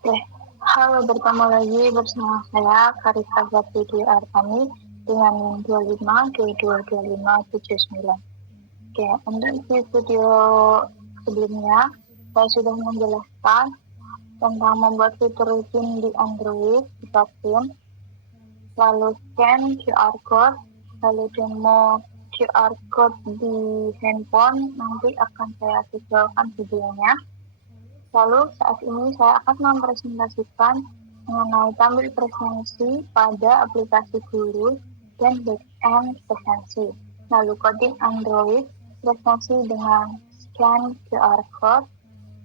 Oke, halo bertemu lagi bersama saya Karika Zatidi Artani dengan 25 222579. Oke, untuk di video sebelumnya saya sudah menjelaskan tentang membuat fitur rutin di Android di Platform, lalu scan QR code, lalu demo QR code di handphone, nanti akan saya visualkan videonya. Lalu saat ini saya akan mempresentasikan mengenai tampil presensi pada aplikasi guru dan backend presensi. Lalu coding Android presensi dengan scan QR code,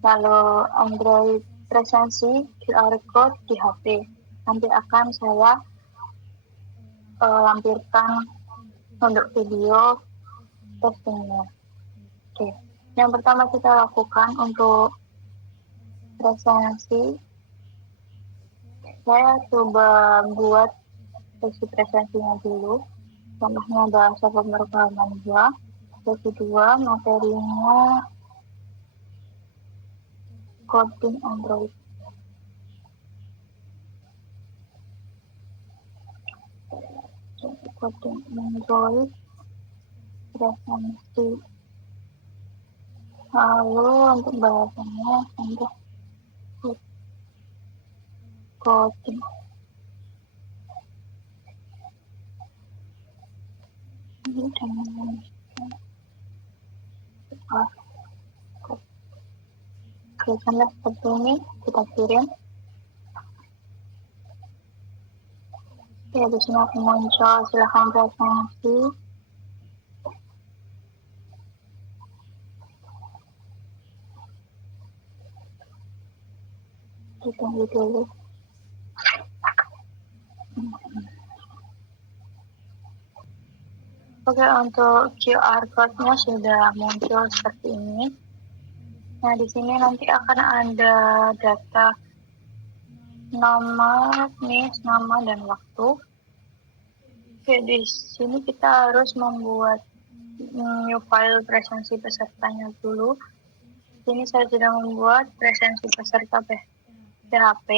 lalu Android presensi QR code di HP. Nanti akan saya lampirkan untuk video testingnya. Oke, yang pertama kita lakukan untuk presensi, saya coba buat sesi presensinya dulu. Contohnya bahasa pemrograman 2. Sesi 2 materinya coding Android. Coding Android presensi. Lalu untuk bahasanya untuk coding. Ini dengan tulisannya seperti ini, kita kirim. Ya, di sini akan muncul silahkan presensi. Ditunggu dulu. Oke, untuk QR code-nya sudah muncul seperti ini. Nah, di sini nanti akan ada data nama, nama dan waktu. Oke, di sini kita harus membuat new file presensi pesertanya dulu. Di sini saya sudah membuat presensi peserta PHP.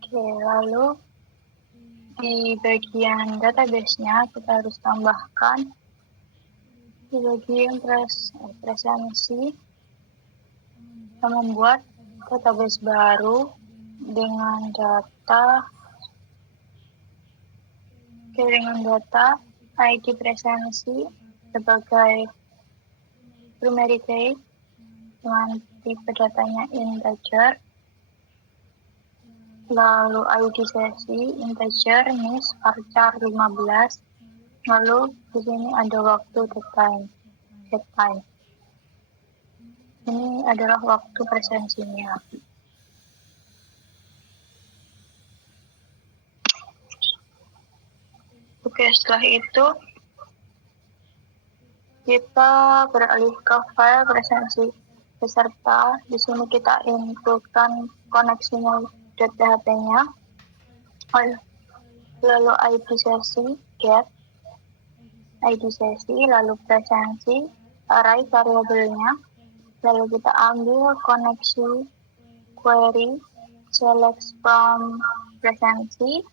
Oke, lalu di bagian database-nya kita harus tambahkan di bagian presensi, kita membuat database baru dengan data ID presensi sebagai primary key dengan tipe datanya integer, lalu ID sesi integer nis varchar 15, lalu di sini ada waktu set time. Ini adalah waktu presensinya. Oke, setelah itu kita beralih ke file presensi peserta. Di sini kita inputkan koneksinya .php-nya, lalu ID sesi get, ID sesi, lalu presensi, array variabelnya, lalu kita ambil koneksi query, select from presensi,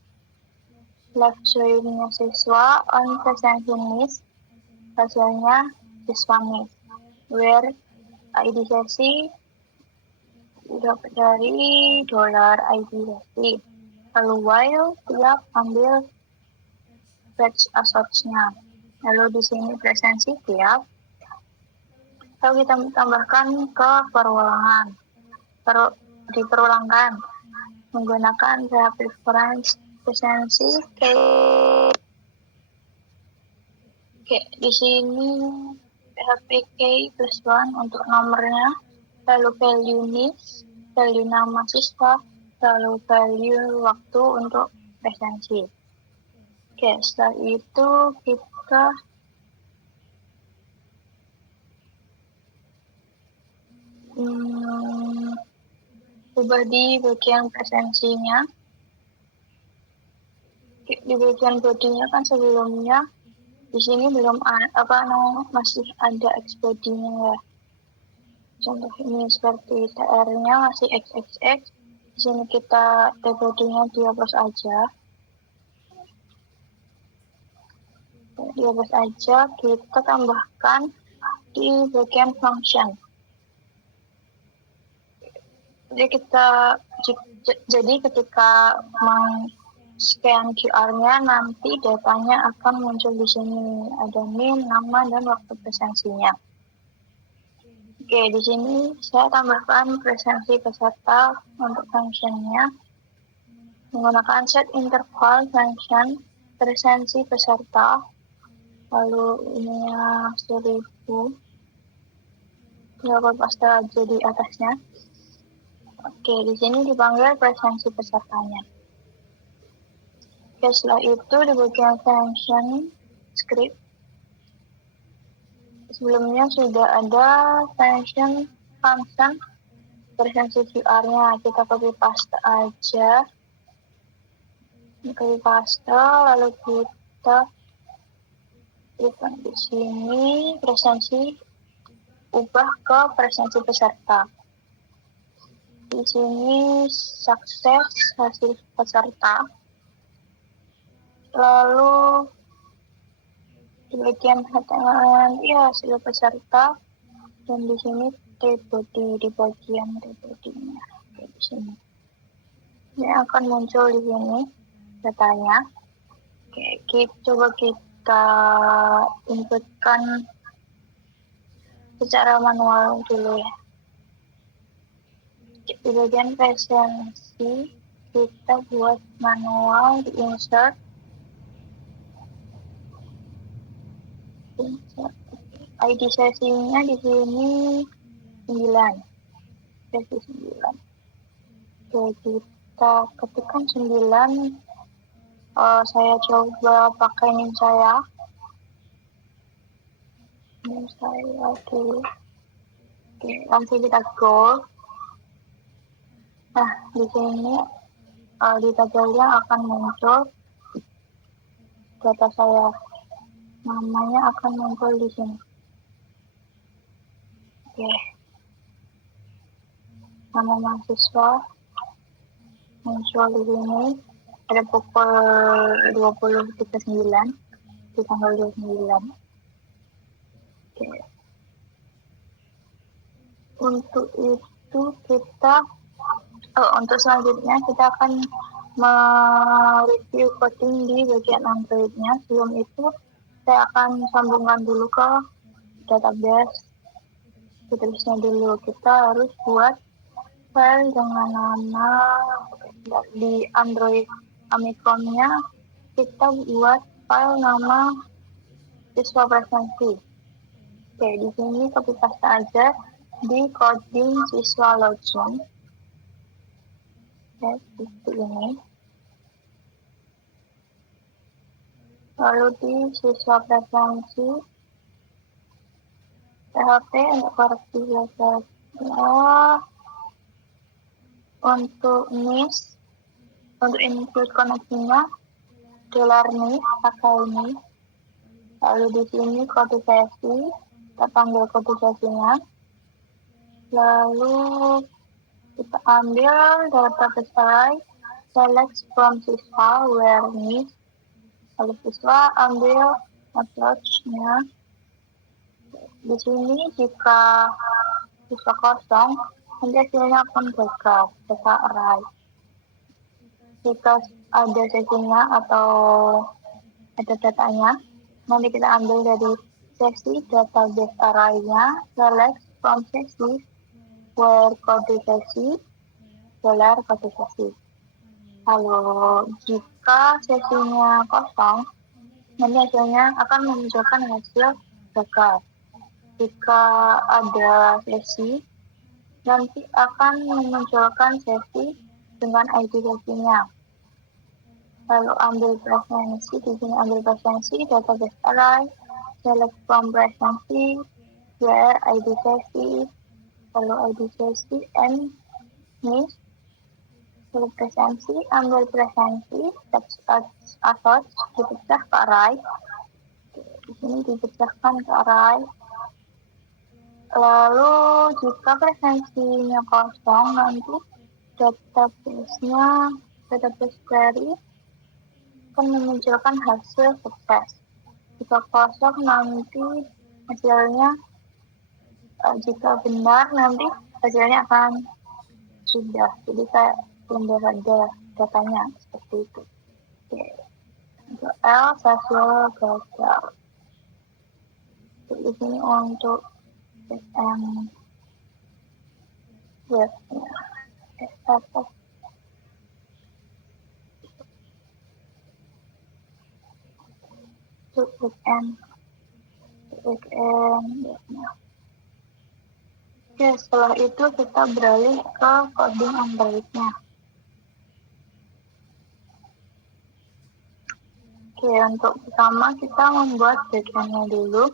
left showing-nya siswa, on presensi miss, hasilnya siswa miss, where ID sesi dapat dari $ID sesi. Lalu while tiap ambil batch assoc-nya. Lalu di sini presensi tiap. Lalu kita tambahkan ke perulangan. Diperulangkan menggunakan PHP presensi di sini PHP key plus 1 untuk nomornya, lalu value nis, value nama siswa, lalu value waktu untuk presensi. Oke, setelah itu kita ubah di bagian presensinya. Di bagian bodinya kan sebelumnya di sini belum masih ada XBody-nya ya. Contoh ini seperti TR-nya masih XXX, Di sini kita TBD-nya dihapus aja. Dihapus aja, kita tambahkan di bagian function. Jadi ketika scan QR-nya, nanti datanya akan muncul di sini. Ada NIM, nama, dan waktu presensinya. Oke, di sini saya tambahkan presensi peserta untuk functionnya menggunakan set interval function presensi peserta, lalu ininya 1000, paste aja di atasnya. Oke, di sini dipanggil presensi pesertanya. Oke, setelah itu di bagian function script sebelumnya sudah ada function presensi QR-nya, kita copy paste aja. Copy paste, lalu kita di sini presensi ubah ke presensi peserta. Di sini sukses hasil peserta. Lalu di bagian HTML ya hasil peserta, dan di sini T-body di bagian T-body-nya. Di sini. Ini akan muncul di sini datanya. Oke, coba kita inputkan secara manual dulu ya. Di bagian presensi kita buat manual di insert. ID sesinya di sini 9. Sesi 9. Oke, kita ketikkan 9. Saya coba pakai NIM saya. NIM saya dulu. Oke, langsung kita go. Nah, di sini di tabelnya akan muncul data saya. Namanya akan muncul di sini. Oke. Nama mahasiswa muncul di sini. Ada pukul 20.39 di tanggal 29. Oke. Untuk itu untuk selanjutnya kita akan mereview coding di bagian Android-nya. Sebelum itu saya akan sambungkan dulu ke database. Tulisnya dulu, kita harus buat file dengan nama di Android Omicron-nya, kita buat file nama siswa presensi. Oke, di sini copy paste aja di coding siswa login. Oke, seperti ini. Lalu di siswa presensi PHP untuk koreksi bahasa. Untuk NIS, untuk input koneksinya $NIS pakai ini. Lalu di sini kode sesi, kita panggil kode sesinya. Lalu kita ambil database array, select from siswa where NIS. Lalu siswa ambil approach-nya. Di sini jika siswa kosong, nanti hasilnya akan gagal, data array. Jika ada sesinya atau ada datanya, nanti kita ambil dari sesi database array-nya, select from sesi where kode sesi, $kode sesi. Kalau jika sesinya kosong, nanti hasilnya akan menunjukkan hasil gagal. Jika ada sesi, nanti akan memunculkan sesi dengan ID sesinya. Lalu ambil presensi, di sini ambil presensi, database array, select from presensi, where ID sesi, lalu ID sesi, and NIS. Lalu presensi, ambil presensi, text attach, dipecah ke array. Di sini dipecahkan ke array. Lalu jika presensinya kosong, nanti database query akan memunculkan hasil sukses. Jika kosong nanti hasilnya, jika benar nanti hasilnya akan sudah. Jadi kayak belum ada datanya seperti itu. Oke. Untuk L hasil gagal. Di sini untuk webnya status backend webnya. Oke, setelah itu kita beralih ke coding Android-nya. Oke, untuk pertama kita membuat backend-nya dulu.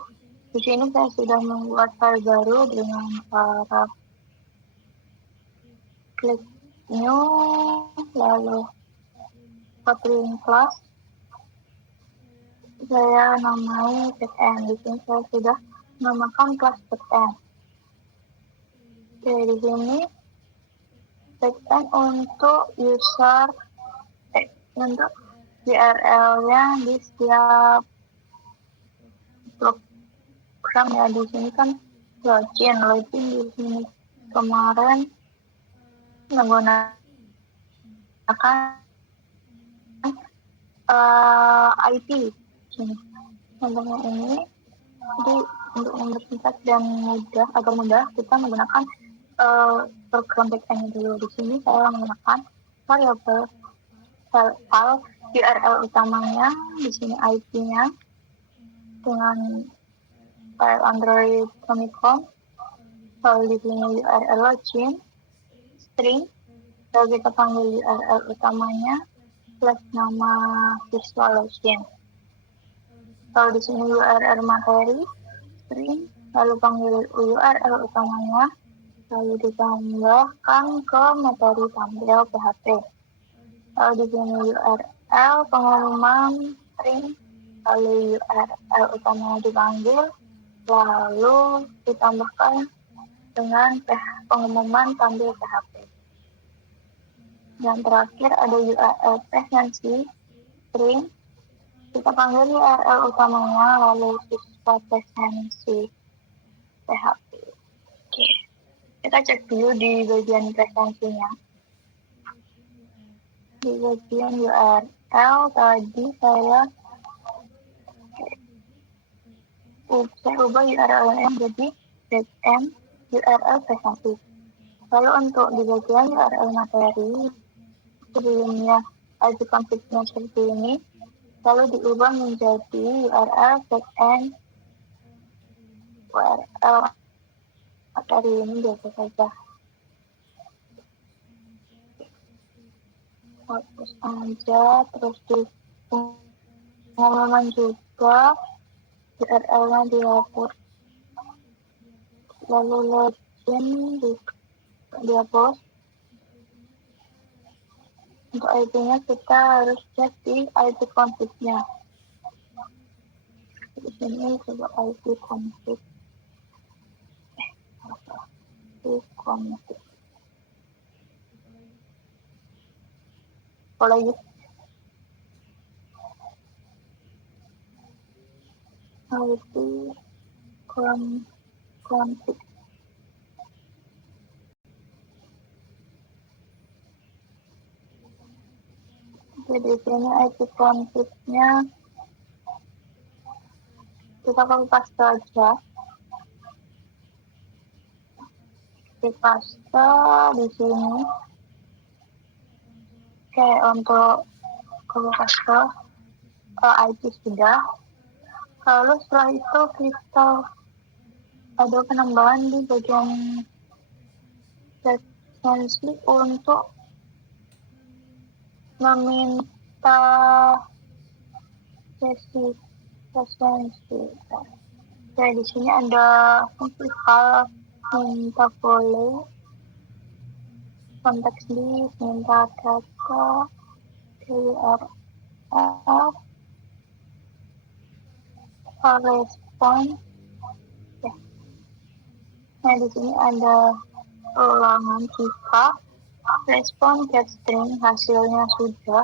Di sini saya sudah membuat file baru dengan cara klik new, lalu Kotlin class. Saya namai backend. Di sini saya sudah menamakan kelas backend. Oke, di sini backend untuk user untuk URL-nya di setiap program ya. Di sini kan login di sini kemarin menggunakan IP sini. Contohnya ini, jadi untuk mempersingkat dan agar mudah kita menggunakan program backend dulu. Di sini saya menggunakan variabel file URL utamanya, di sini IP-nya dengan file Android Famicom, lalu di sini URL login string, lalu kita panggil URL utamanya plus nama siswa login. Lalu di sini URL materi string, lalu panggil URL utamanya, lalu ditambahkan ke materi tampil PHP. Lalu di sini URL pengumuman string, lalu URL utamanya dipanggil, lalu ditambahkan dengan pengumuman tampil PHP. Dan terakhir ada URL presensi string, kita panggil URL utamanya, lalu siswa presensi PHP. Oke, kita cek dulu di bagian presensinya. Di bagian URL tadi saya ubah URL-nya menjadi backend URL presensi. Lalu untuk di bagian URL materi, sebelumnya ID config-nya seperti ini, lalu diubah menjadi URL backend URL materi ini biasa saja. Hapus aja, terus di pengumuman juga URL-nya dihapus, lalu login dihapus. Untuk IP-nya kita harus cek di IP config-nya. Di sini coba IP config. Apa lagi? IP config. Jadi sini IP config-nya kita copy paste aja. Di paste di sini. Oke, untuk copy paste IP sudah. Lalu setelah itu kita ada penambahan di bagian presensi untuk meminta sesi presensi. Oke, di sini ada fungsi hal minta boleh, konteks list, minta data, URL, respon. Nah, di sini ada ulangan jika Respon get string hasilnya sudah,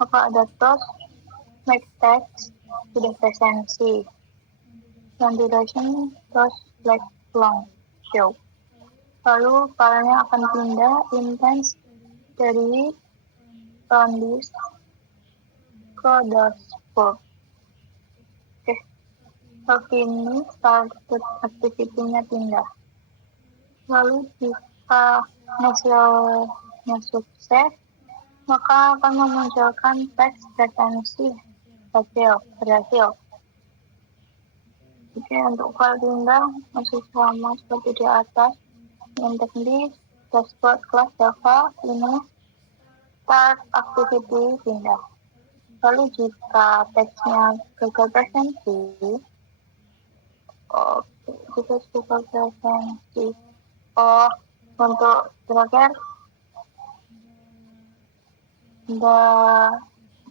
maka ada toast make text sudah presensi. Dan duration toast flag long show. Lalu filenya akan pindah intense dari Rondis ke dashboard. Oke, ini started activity-nya pindah. Lalu jika hasilnya sukses, maka akan memunculkan teks presensi berhasil. Oke, untuk file pindah masih sama seperti di atas. Untuk di dashboard kelas Java ini start activity pindah. Lalu jika teksnya gagal presensi, untuk terakhir ada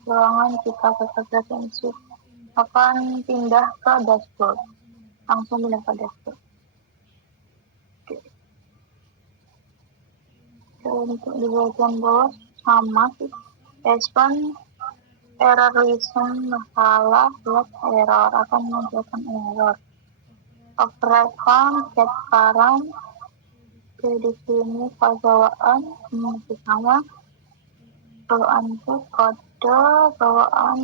ruangan jika gagal presensi akan pindah ke dashboard, langsung pindah ke dashboard. Untuk di bagian bawah sama sih, respon error listen masalah buat error akan menunjukkan error. Operate on get parent di sini file bawaan masih sama, bawaan put kode, bawaan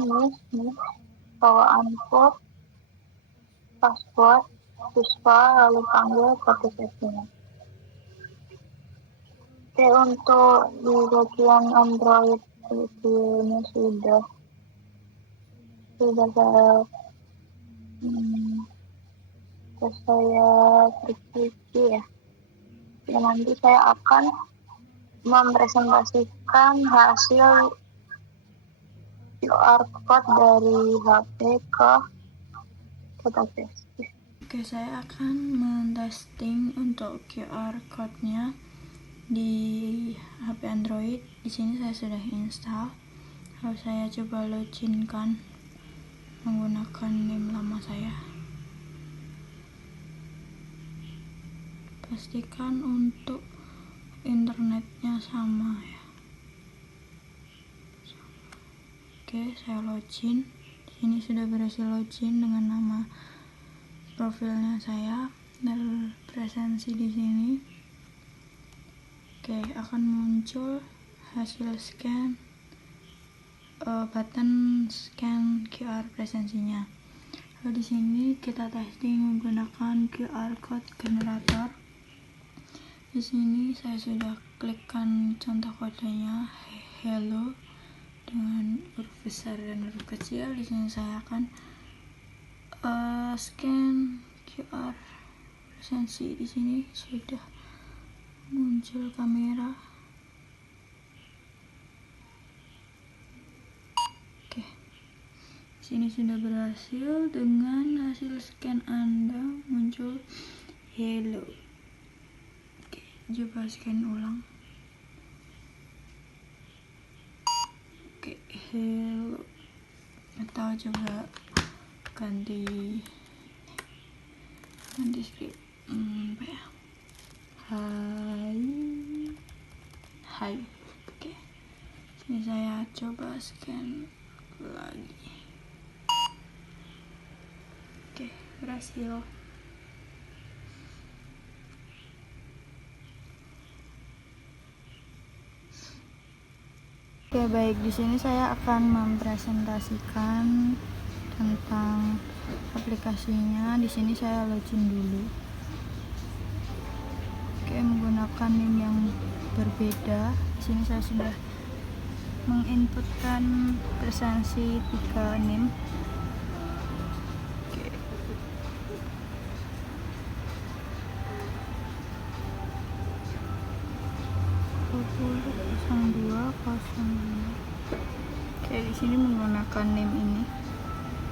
bawaan put password siswa lalu panggil kode settingan. Oke, untuk di bagian Android ini sudah saya review ya. Nanti saya akan mempresentasikan hasil QR code dari HP ke database. Oke, saya akan men-testing untuk QR code-nya di HP Android. Di sini saya sudah install. Lalu saya coba login-kan menggunakan NIM lama saya. Pastikan untuk internetnya sama ya. Oke, saya login. Di sini sudah berhasil login dengan nama profilnya saya dan presensi di sini. Oke, akan muncul hasil scan button scan QR presensinya. Lalu di sini kita testing menggunakan QR code generator. Di sini saya sudah klikkan contoh kodenya hello dengan huruf besar dan huruf kecil. Di sini saya akan scan QR presensi. Di sini sudah muncul kamera. Oke, di sini sudah berhasil. Dengan hasil scan Anda muncul hello. Oke, coba scan ulang. Oke, hello. Atau coba ganti script apa ya, hai. Oke, sini saya coba scan lagi. Oke, berhasil. Oke, baik, di sini saya akan mempresentasikan tentang aplikasinya. Di sini saya login dulu. Oke, menggunakan NIM yang berbeda. Di sini saya sudah menginputkan presensi 3 NIM. Oke. Oke, di sini menggunakan NIM ini.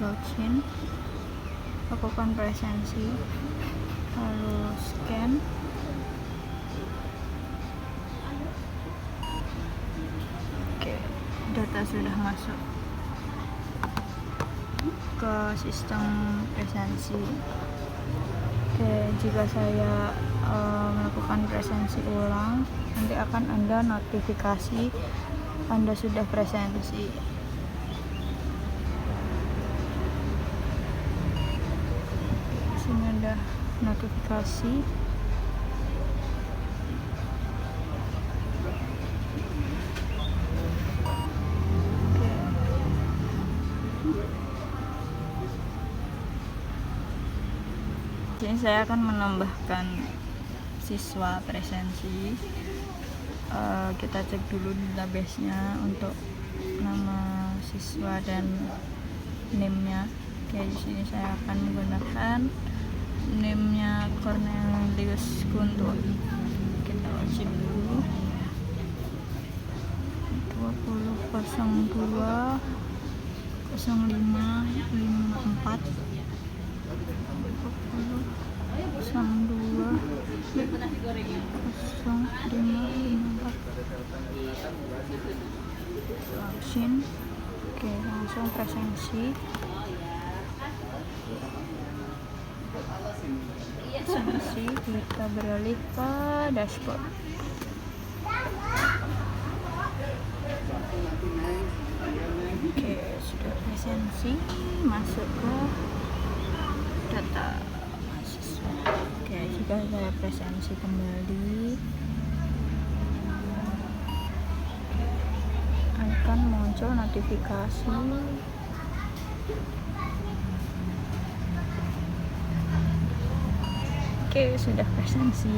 Login, lakukan presensi, lalu scan. Oke, data sudah masuk ke sistem presensi. Oke, jika saya melakukan presensi ulang, nanti akan ada notifikasi Anda sudah presensi. Sini ada notifikasi. Jadi saya akan menambahkan siswa presensi. Kita cek dulu database-nya untuk nama siswa dan name-nya. Oke, di sini saya akan menggunakan name-nya Cornelius Guntur. Kita wajib dulu 2002 0554 vaksin. Oke, langsung presensi. Kita beralih ke dashboard. Oke, sudah presensi, masuk ke data mahasiswa. Oke, jika saya presensi kembali, akan muncul notifikasi oke, sudah presensi.